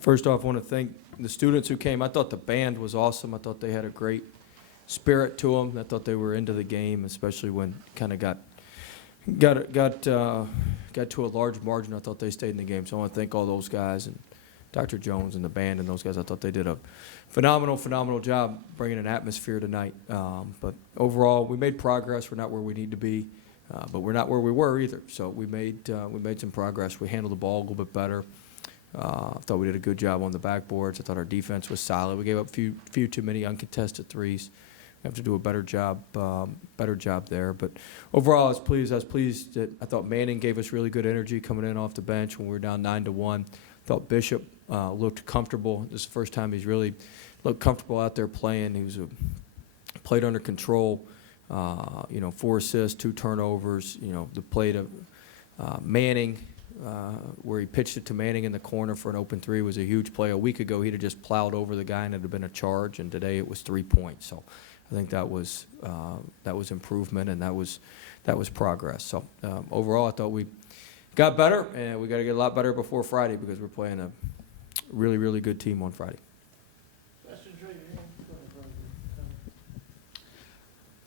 First off, I want to thank the students who came. I thought the band was awesome. I thought they had a great spirit to them. I thought they were into the game, especially when kind of got to a large margin. I thought they stayed in the game. So I want to thank all those guys and Dr. Jones and the band and those guys. I thought they did a phenomenal job bringing an atmosphere tonight. But overall, we made progress. We're not where we need to be, but we're not where we were either. So we made some progress. We handled the ball a little bit better. I thought we did a good job on the backboards. I thought our defense was solid. We gave up a few too many uncontested threes. We have to do a better job there. But overall, I was pleased that I thought Manning gave us really good energy coming in off the bench when we were down 9-1. I thought Bishop looked comfortable. This is the first time he's really looked comfortable out there playing. He played under control. 4 assists, 2 turnovers. The play to Manning, where he pitched it to Manning in the corner for an open 3 was a huge play. A week ago, he'd have just plowed over the guy and it would have been a charge, and today it was 3 points. So I think that was improvement, and that was progress. So overall, I thought we got better, and we got to get a lot better before Friday because we're playing a really good team on Friday.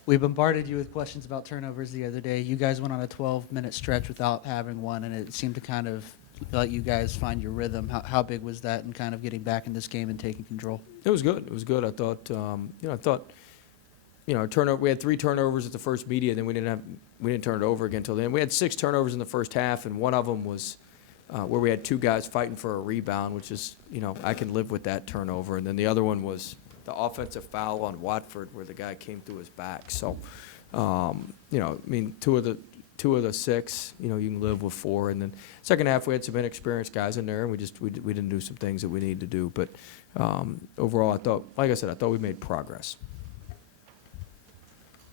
We bombarded you with questions about turnovers the other day. You guys went on a 12-minute stretch without having one, and it seemed to kind of let you guys find your rhythm. How big was that in kind of getting back in this game and taking control? It was good. It was good. I thought, turnover. We had 3 turnovers at the first media, then we didn't turn it over again until then. We had 6 turnovers in the first half, and one of them was where we had 2 guys fighting for a rebound, which is, I can live with that turnover. And then the other one was the offensive foul on Watford where the guy came through his back. So, 2 of the 6, you can live with 4. And then second half we had some inexperienced guys in there, and we didn't do some things that we needed to do. But overall, I thought we made progress.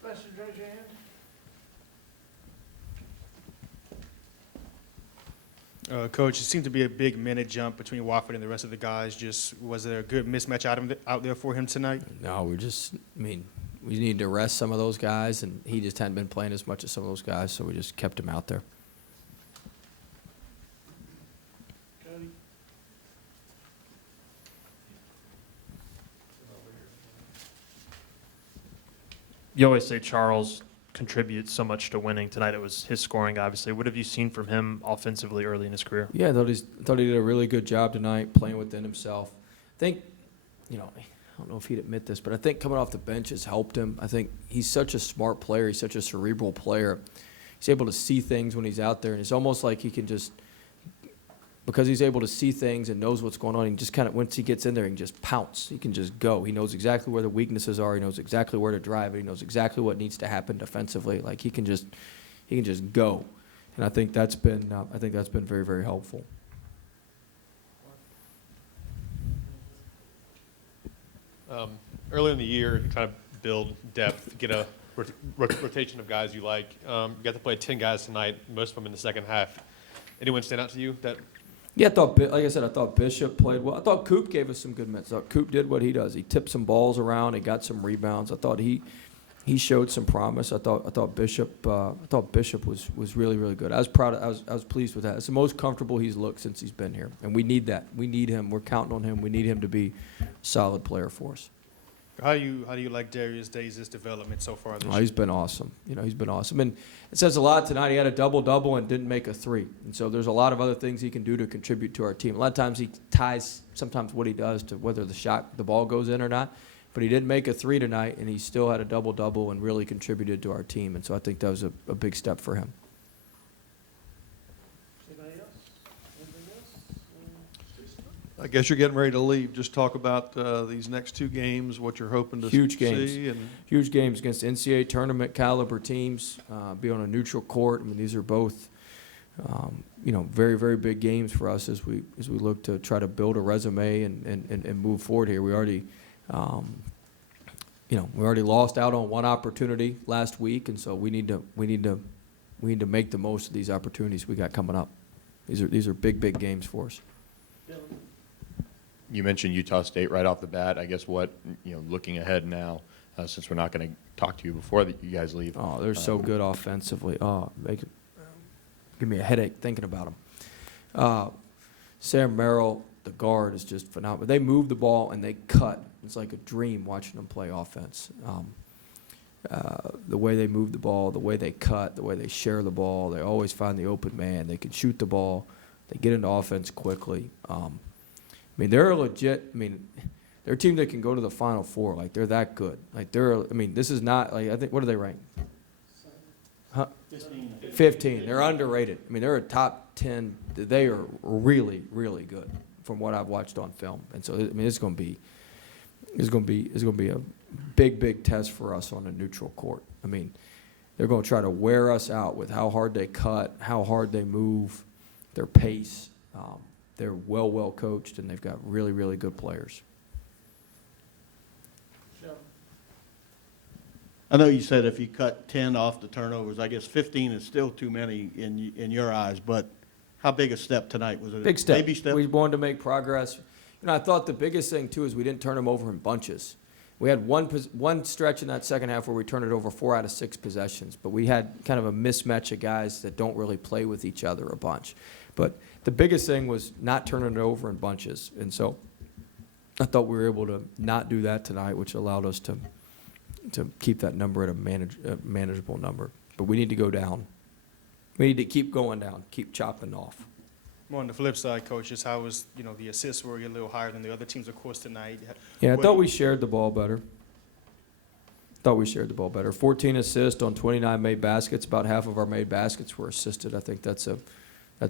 Question, raise your hand. Coach, it seemed to be a big minute jump between Wofford and the rest of the guys. Was there a good mismatch out there for him tonight? No, we need to rest some of those guys, and he just hadn't been playing as much as some of those guys, so we just kept him out there. Cody. You always say Charles contributes so much to winning. Tonight it was his scoring, obviously. What have you seen from him offensively early in his career? Yeah, I thought he did a really good job tonight playing within himself. I think, I don't know if he'd admit this, but I think coming off the bench has helped him. I think he's such a smart player. He's such a cerebral player. He's able to see things when he's out there, and it's almost like he can just, because he's able to see things and knows what's going on, he just kind of, once he gets in there, he can just pounce. He can just go. He knows exactly where the weaknesses are. He knows exactly where to drive it. He knows exactly what needs to happen defensively. Like he can just go, and I think that's been very, very helpful. Earlier in the year, you try to build depth, get a rotation of guys you like. You got to play 10 guys tonight, most of them in the second half. Anyone stand out to you? Yeah, like I said, I thought Bishop played well. I thought Coop gave us some good minutes. I thought Coop did what he does. He tipped some balls around. He got some rebounds. I thought he showed some promise. I thought Bishop was really good. I was pleased with that. It's the most comfortable he's looked since he's been here, and we need that. We need him. We're counting on him. We need him to be a solid player for us. How do you like Darius Days' development so far this year? He's been awesome. He's been awesome. And it says a lot tonight. He had a double-double and didn't make a 3. And so there's a lot of other things he can do to contribute to our team. A lot of times he ties sometimes what he does to whether the ball goes in or not. But he didn't make a 3 tonight, and he still had a double-double and really contributed to our team. And so I think that was a big step for him. Anybody else? Anything else? I guess you're getting ready to leave. Just talk about these next 2 games, what you're hoping to see. Huge games against NCAA tournament caliber teams, be on a neutral court. These are both, very, very big games for us as we look to try to build a resume and move forward here. We already lost out on one opportunity last week, and so we need to make the most of these opportunities we got coming up. These are big games for us. You mentioned Utah State right off the bat. I guess looking ahead now, since we're not going to talk to you before you guys leave. Oh, they're so good offensively. Give me a headache thinking about them. Sam Merrill the guard is just phenomenal. They move the ball and they cut. It's like a dream watching them play offense. The way they move the ball, the way they cut, the way they share the ball, they always find the open man. They can shoot the ball. They get into offense quickly. I mean, they're a legit. I mean, they're a team that can go to the Final Four. Like, they're that good. Like, I mean, this is not like, I think, what are they ranked? Huh? 15. They're underrated. I mean, they're a top 10. They are really, really good from what I've watched on film. And so, I mean, it's going to be a big, big test for us on a neutral court. I mean, they're going to try to wear us out with how hard they cut, how hard they move, their pace. They're well coached, and they've got really, really good players. I know you said if you cut 10 off the turnovers, I guess 15 is still too many in your eyes, but how big a step tonight? Was it Big a step. baby step? We wanted to make progress. You know, I thought the biggest thing, too, is we didn't turn them over in bunches. We had one stretch in that second half where we turned it over 4 out of 6 possessions, but we had kind of a mismatch of guys that don't really play with each other a bunch. But the biggest thing was not turning it over in bunches, and so I thought we were able to not do that tonight, which allowed us to keep that number at a manageable number. But we need to go down. We need to keep going down, keep chopping off. More on the flip side, Coach, just how was, the assists were a little higher than the other teams, of course, tonight. Yeah, I What- thought we shared the ball better. 14 assists on 29 made baskets. About half of our made baskets were assisted. I think that's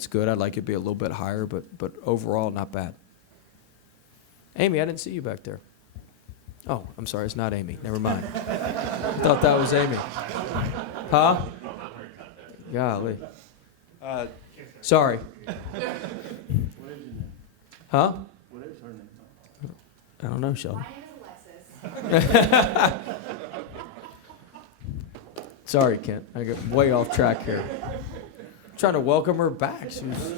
good. I'd like it to be a little bit higher, but overall, not bad. Amy, I didn't see you back there. Oh, I'm sorry, it's not Amy. Never mind. I thought that was Amy. Huh? Golly. Sorry. What is your name? Huh? What is her name? I don't know, Sheldon. My name is Alexis. Sorry, Kent. I got way off track here. Trying to welcome her back. She was,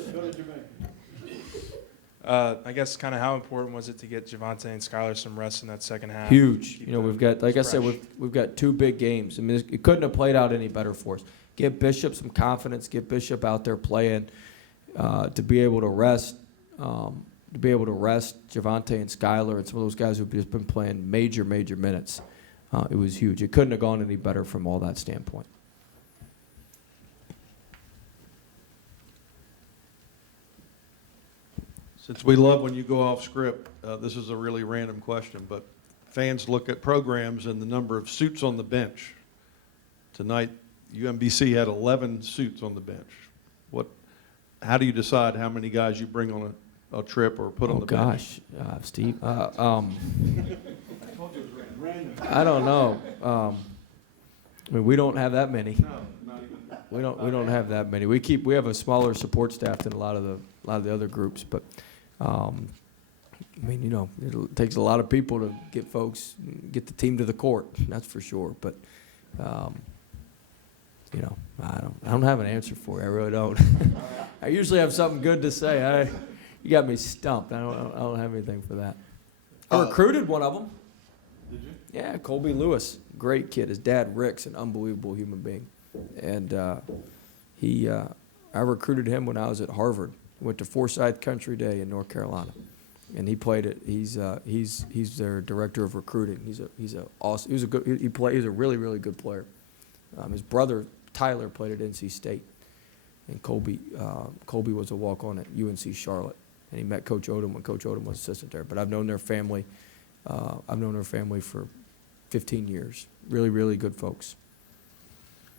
I guess kind of how important was it to get Javante and Skylar some rest in that second half? huge. Keep You know, them we've got, like I said, fresh. we've got 2 big games. I mean, it couldn't have played out any better for us. Give Bishop some confidence. Get Bishop out there playing to be able to rest. Javante and Skylar and some of those guys who've just been playing major minutes. It was huge. It couldn't have gone any better from all that standpoint. Since we love when you go off script, this is a really random question, but fans look at programs and the number of suits on the bench. Tonight, UMBC had 11 suits on the bench. How do you decide how many guys you bring on a trip or put on the bench? Oh, gosh, Steve. I don't know. I mean, we don't have that many. We don't have that many. We have a smaller support staff than a lot of the other groups, but I mean, it takes a lot of people to get the team to the court. That's for sure. But I don't have an answer for you. I really don't. I usually have something good to say. You got me stumped. I don't have anything for that. I recruited one of them. Did you? Yeah, Colby Lewis, great kid. His dad Rick's an unbelievable human being, and I recruited him when I was at Harvard. Went to Forsyth Country Day in North Carolina, and he played it. He's their director of recruiting. He's a really good player. His brother Tyler played at NC State, and Colby was a walk-on at UNC Charlotte, and he met Coach Odom when Coach Odom was assistant there. But I've known their family. For 15 years. Really good folks.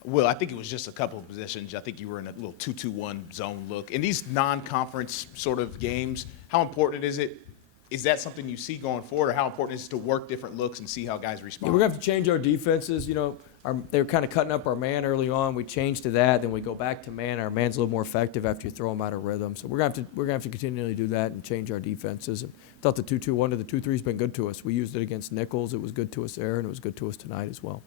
Will, I think it was just a couple of positions. I think you were in a little 2-2-1 zone look. In these non-conference sort of games, how important is it? Is that something you see going forward, or how important is it to work different looks and see how guys respond? Yeah, we're going to have to change our defenses. They were kind of cutting up our man early on. We changed to that. Then we go back to man. Our man's a little more effective after you throw them out of rhythm. So we're going to have to continually do that and change our defenses. And I thought the 2-2-1 to the 2-3 has been good to us. We used it against Nichols. It was good to us there, and it was good to us tonight as well.